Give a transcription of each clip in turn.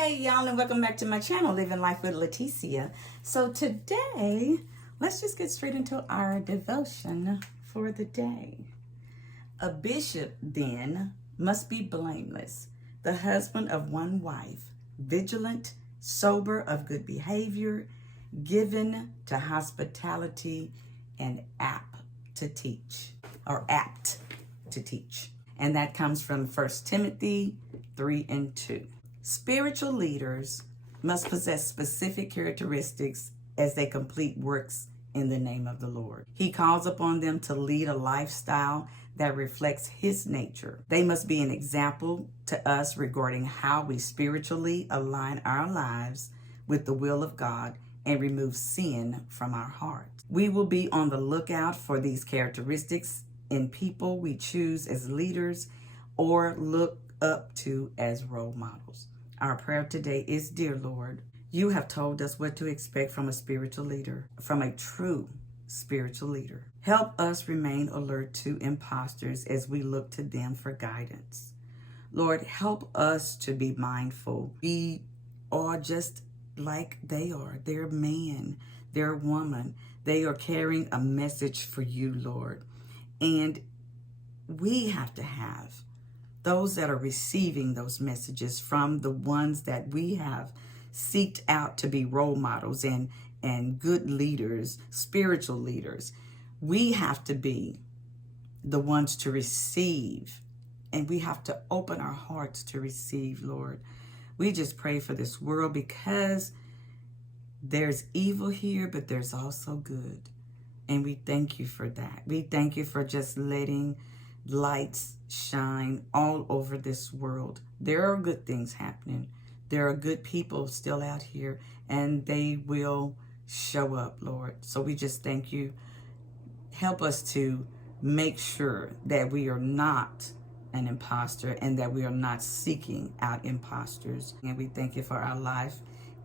Hey y'all, and welcome back to my channel, Living Life with Leticia. So today, let's just get straight into our devotion for the day. A bishop then must be blameless, the husband of one wife, vigilant, sober, of good behavior, given to hospitality, and apt to teach. And that comes from 1 Timothy 3:2. Spiritual leaders must possess specific characteristics as they complete works in the name of the Lord. He calls upon them to lead a lifestyle that reflects His nature. They must be an example to us regarding how we spiritually align our lives with the will of God and remove sin from our heart. We will be on the lookout for these characteristics in people we choose as leaders or look up to as role models. Our prayer today is, dear Lord, you have told us what to expect from a spiritual leader, from a true spiritual leader. Help us remain alert to imposters as we look to them for guidance. Lord, help us to be mindful. We are just like they are. They're man, they're woman. They are carrying a message for you, Lord. And we have to have those that are receiving those messages from the ones that we have seeked out to be role models and good leaders, spiritual leaders. We have to be the ones to receive, and we have to open our hearts to receive, Lord. We just pray for this world because there's evil here, but there's also good. And we thank you for that. We thank you for just letting lights shine all over this world. There are good things happening. There are good people still out here, and they will show up, Lord. So we just thank you. Help us to make sure that we are not an imposter and that we are not seeking out imposters. And we thank you for our life,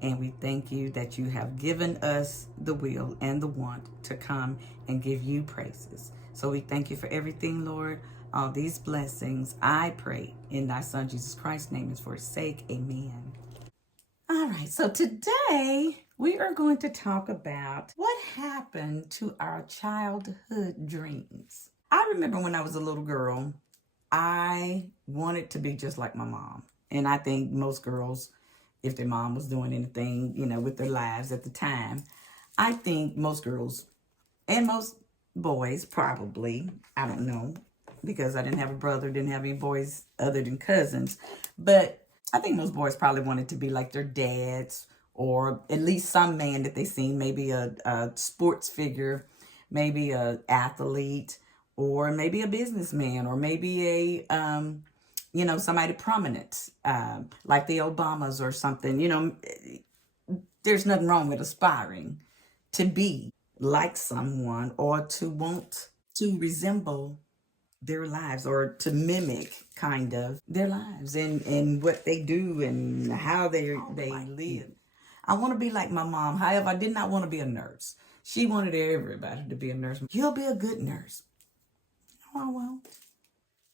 and we thank you that you have given us the will and the want to come and give you praises. So we thank you for everything, Lord. All these blessings, I pray in thy Son, Jesus Christ's name, is for his sake. Amen. All right, so today we are going to talk about what happened to our childhood dreams. I remember when I was a little girl, I wanted to be just like my mom. And I think most girls, if their mom was doing anything, with their lives at the time, I think most girls and most boys probably, I don't know, because I didn't have a brother, didn't have any boys other than cousins. But I think most boys probably wanted to be like their dads, or at least some man that they seen, maybe a sports figure, maybe a athlete, or maybe a businessman, or maybe a, somebody prominent, like the Obamas or something. There's nothing wrong with aspiring to be like someone or to want to resemble their lives or to mimic kind of their lives and what they do and how they live. I want to be like my mom. However, I did not want to be a nurse. She wanted everybody to be a nurse. You'll be a good nurse. No, I won't.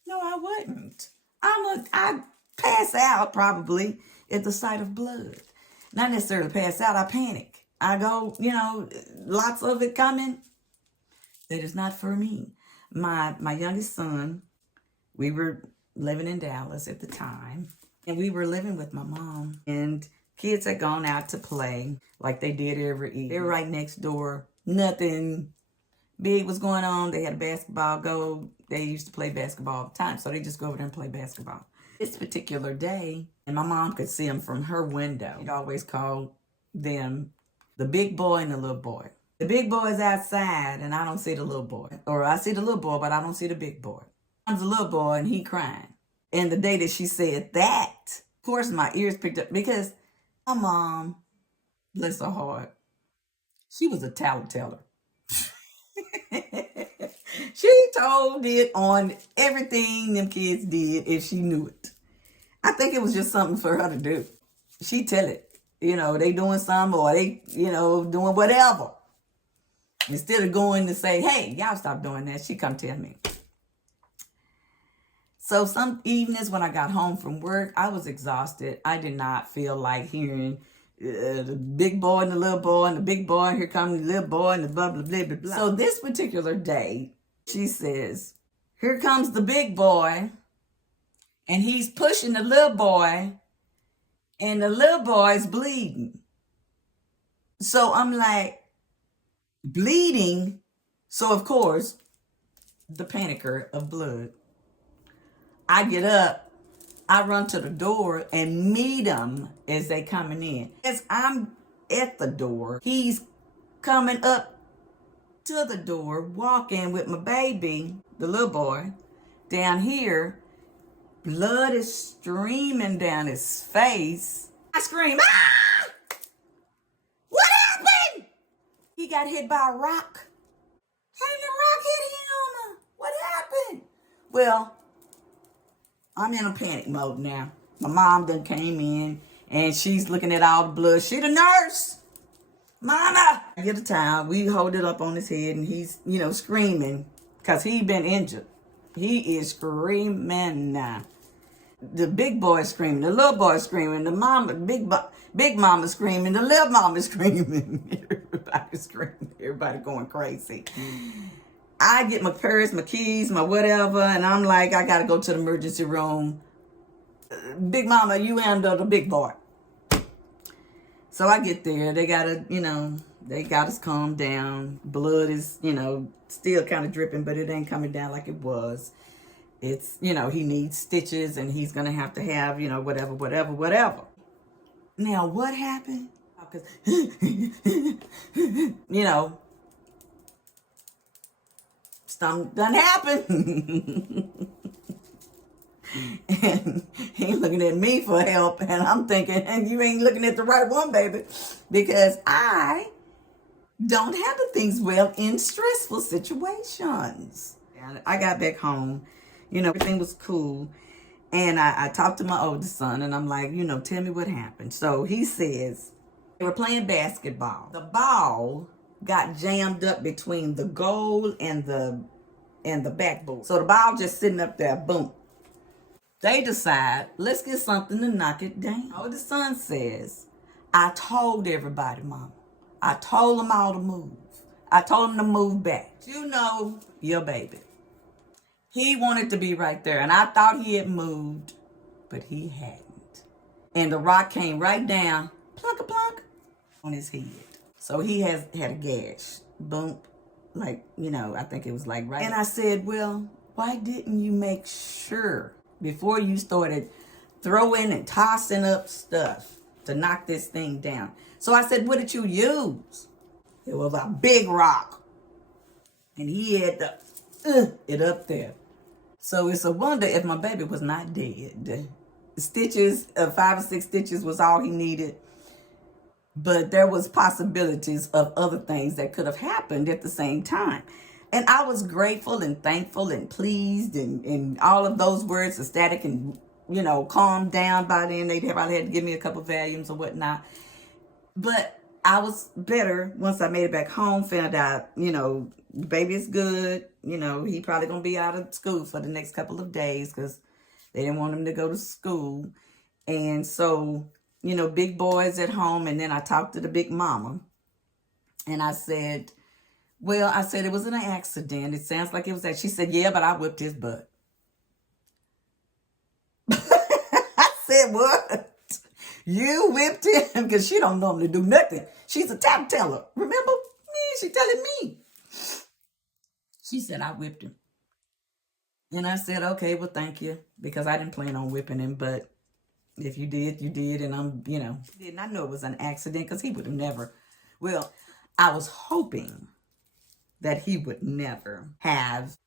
No, I wouldn't. I'd pass out probably at the sight of blood. Not necessarily pass out, I panic. I go, lots of it coming. That is not for me. My youngest son, we were living in Dallas at the time, and we were living with my mom, and kids had gone out to play like they did every evening. They were right next door. Nothing big was going on. They had a basketball goal. They used to play basketball all the time, so they just go over there and play basketball. This particular day, and my mom could see them from her window. She'd always call them the big boy and the little boy. The big boy's outside, and I don't see the little boy. Or I see the little boy, but I don't see the big boy. Comes the little boy, and he crying. And the day that she said that, of course, my ears picked up, because my mom, bless her heart, she was a talent teller. She told it on everything them kids did if she knew it. I think it was just something for her to do. She tell it. They doing something, or they, doing whatever. Instead of going to say, hey, y'all stop doing that, she come tell me. So some evenings when I got home from work, I was exhausted. I did not feel like hearing the big boy and the little boy and the big boy, and here comes the little boy and the blah, blah, blah, blah, blah. So this particular day, she says, here comes the big boy, and he's pushing the little boy, and the little boy's bleeding. So I'm like, bleeding? So of course, the panicker of blood. I get up, I run to the door and meet them as they coming in. As I'm at the door, he's coming up to the door, walking with my baby, the little boy, down here. Blood is streaming down his face. I scream, ah! What happened? He got hit by a rock. How did the rock hit him? What happened? Well, I'm in a panic mode now. My mom done came in and she's looking at all the blood. She the nurse. Mama! I get a towel. We hold it up on his head and he's, screaming because he been injured. He is screaming now. The big boy screaming, the little boy screaming, the mama, big mama screaming, the little mama screaming. Everybody screaming, everybody going crazy. I get my purse, my keys, my whatever, and I'm like, I gotta go to the emergency room. Big mama, you handle the big boy. So I get there, they gotta, they got us calm down. Blood is, still kind of dripping, but it ain't coming down like it was. It's, he needs stitches and he's going to have, whatever. Now, what happened? Because, something done happened. And he looking at me for help. And I'm thinking, and you ain't looking at the right one, baby. Because I don't handle things well in stressful situations. And I got back home. Everything was cool. And I talked to my oldest son and I'm like, tell me what happened. So he says, they were playing basketball. The ball got jammed up between the goal and the backboard. So the ball just sitting up there, boom. They decide, let's get something to knock it down. My oldest son says, I told everybody, Mama. I told them all to move. I told them to move back. Your baby. He wanted to be right there, and I thought he had moved, but he hadn't. And the rock came right down, plunk, on his head. So he had a gash, bump, I think it was right. And I said, well, why didn't you make sure before you started throwing and tossing up stuff to knock this thing down? So I said, what did you use? It was a big rock. And he had it up there. So it's a wonder if my baby was not dead. The stitches, 5 or 6 stitches was all he needed. But there was possibilities of other things that could have happened at the same time. And I was grateful and thankful and pleased and all of those words, ecstatic and, calmed down by then. They probably had to give me a couple Valiums or whatnot. But I was better once I made it back home, found out, the baby is good. He probably going to be out of school for the next couple of days because they didn't want him to go to school. And so, big boy's at home. And then I talked to the big mama. And I said, it was an accident. It sounds like it was that. She said, yeah, but I whipped his butt. I said, what? You whipped him? Because she don't normally do nothing. She's a tap teller. Remember? She telling me. She said, I whipped him. And I said, okay, well, thank you. Because I didn't plan on whipping him. But if you did, you did. And and I know it was an accident because he would have never. Well, I was hoping that he would never have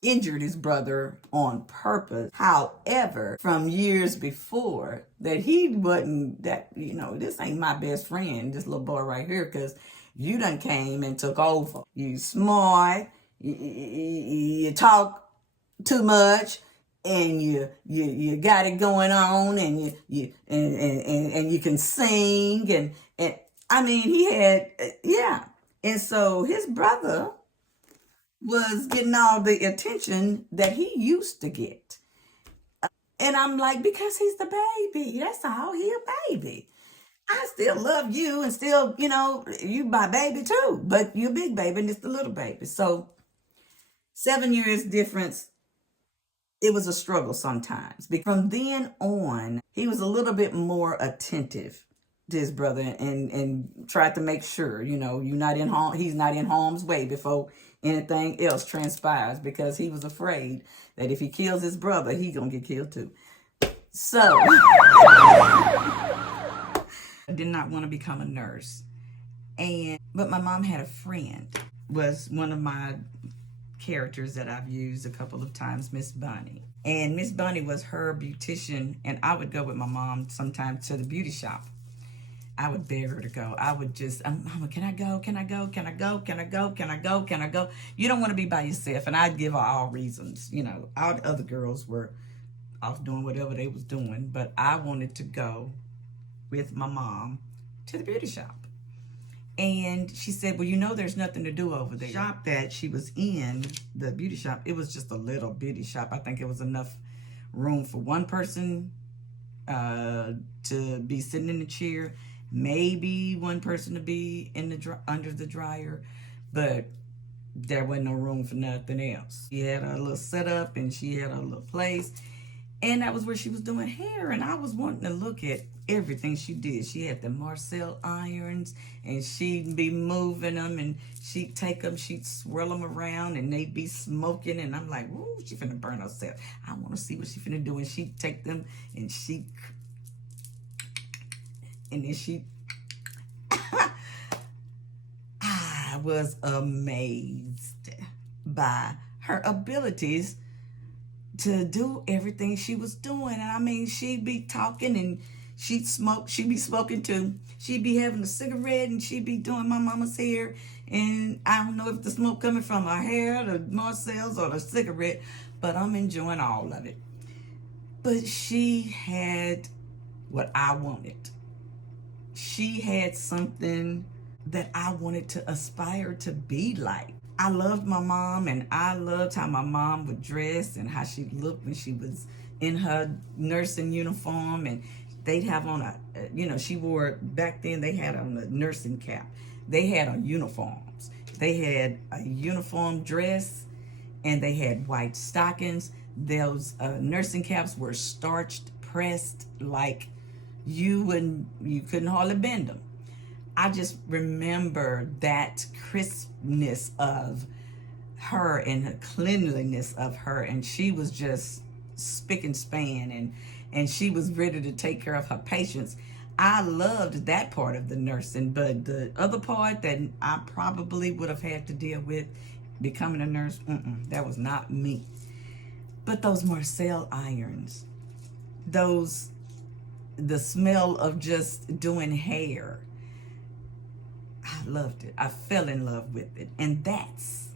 injured his brother on purpose. However, from years before, that he wasn't that, this ain't my best friend, this little boy right here, because you done came and took over. You smart, you talk too much, and you got it going on, and you can sing, and I mean, he had, yeah. And so his brother was getting all the attention that he used to get. And I'm like, because he's the baby. That's all. He a baby. I still love you and still, you my baby too. But you a big baby and it's the little baby. So 7 years difference, it was a struggle sometimes. From then on, he was a little bit more attentive to his brother and tried to make sure, he's not in harm's way before anything else transpires, because he was afraid that if he kills his brother, he's gonna get killed too. So I did not want to become a nurse. But my mom had a friend, was one of my characters that I've used a couple of times, Miss Bunny. And Miss Bunny was her beautician, and I would go with my mom sometimes to the beauty shop. I would beg her to go. I would just, Mama, can I go? Can I go? Can I go? Can I go? Can I go? Can I go? You don't want to be by yourself. And I'd give her all reasons. All the other girls were off doing whatever they was doing, but I wanted to go with my mom to the beauty shop. And she said, well, there's nothing to do over there. The shop that she was in, the beauty shop, it was just a little beauty shop. I think it was enough room for one person to be sitting in the chair, maybe one person to be in the under the dryer, but there wasn't no room for nothing else. She had a little setup and she had a little place, and that was where she was doing hair. And I was wanting to look at everything she did. She had the Marcel irons, and she'd be moving them, and she'd take them, she'd swirl them around, and they'd be smoking. And I'm like, ooh, she finna burn herself. I want to see what she finna do. And she'd take them, and then she I was amazed by her abilities to do everything she was doing. And I mean, she'd be talking and she'd be smoking too. She'd be having a cigarette and she'd be doing my mama's hair. And I don't know if the smoke coming from her hair, the Marcel's, or the cigarette, but I'm enjoying all of it. But she had what I wanted. She had something that I wanted to aspire to be like. I loved my mom, and I loved how my mom would dress and how she looked when she was in her nursing uniform. And they'd have on she wore, back then they had on a nursing cap. They had on uniforms. They had a uniform dress, and they had white stockings. Those nursing caps were starched, pressed, like you couldn't hardly bend them. I just remember that crispness of her and the cleanliness of her, and she was just spick and span, and she was ready to take care of her patients. I loved that part of the nursing, but the other part that I probably would have had to deal with, becoming a nurse, that was not me. But those Marcel irons, the smell of just doing hair, I loved it. I fell in love with it. And that's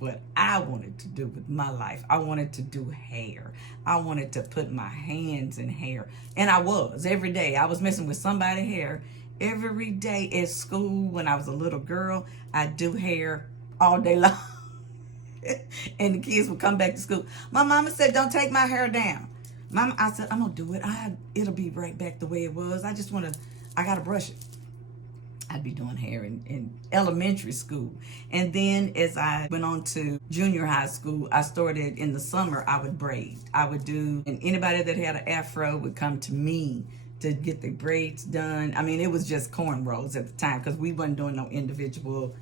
what I wanted to do with my life. I wanted to do hair. I wanted to put my hands in hair. And I was. Every day I was messing with somebody's hair. Every day at school when I was a little girl, I'd do hair all day long. And the kids would come back to school. My mama said, don't take my hair down. Mama, I said, I'm going to do it. It'll be right back the way it was. I got to brush it. I'd be doing hair in elementary school. And then as I went on to junior high school, I started in the summer, I would braid. And anybody that had an afro would come to me to get their braids done. I mean, it was just cornrows at the time, because we wasn't doing no individual,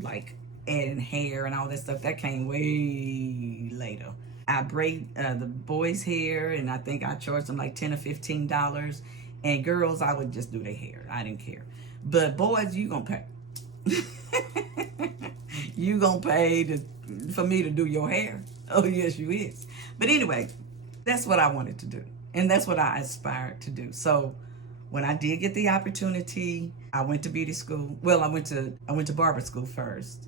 like adding hair and all that stuff. That came way later. I braid the boys' hair, and I think I charged them like $10 or $15. And girls, I would just do their hair. I didn't care. But boys, you gonna pay. You gonna pay for me to do your hair. Oh, yes, you is. But anyway, that's what I wanted to do. And that's what I aspired to do. So when I did get the opportunity, I went to beauty school. Well, I went to barber school first.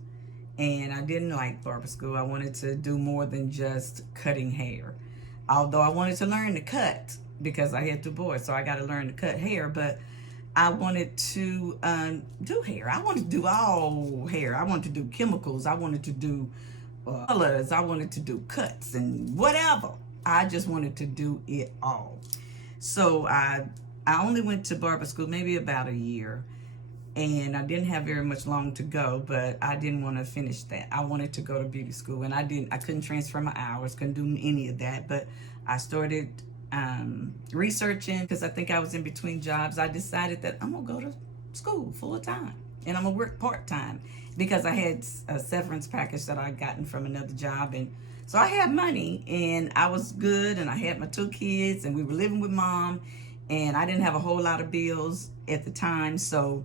And I didn't like barber school. I wanted to do more than just cutting hair. Although I wanted to learn to cut, because I had 2 boys, so I got to learn to cut hair. But I wanted to do hair. I wanted to do all hair. I wanted to do chemicals. I wanted to do colors. I wanted to do cuts and whatever. I just wanted to do it all. So I only went to barber school maybe about a year, and I didn't have very much long to go, but I didn't want to finish that. I wanted to go to beauty school, and I couldn't transfer my hours, couldn't do any of that, but I started researching because I think I was in between jobs. I decided that I'm gonna go to school full time and I'm gonna work part time because I had a severance package that I gotten from another job, and so I had money and I was good, and I had my 2 kids and we were living with mom, and I didn't have a whole lot of bills at the time, so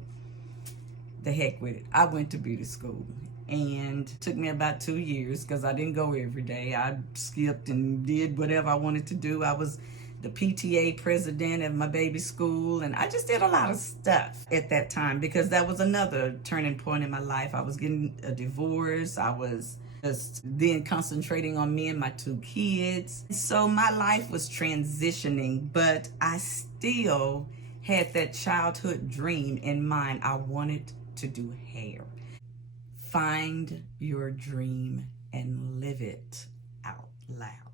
the heck with it. I went to beauty school, and it took me about 2 years because I didn't go every day. I skipped and did whatever I wanted to do. I was the PTA president at my baby school, and I just did a lot of stuff at that time because that was another turning point in my life. I was getting a divorce. I was just then concentrating on me and my 2 kids. So my life was transitioning, but I still had that childhood dream in mind. I wanted to do hair. Find your dream and live it out loud.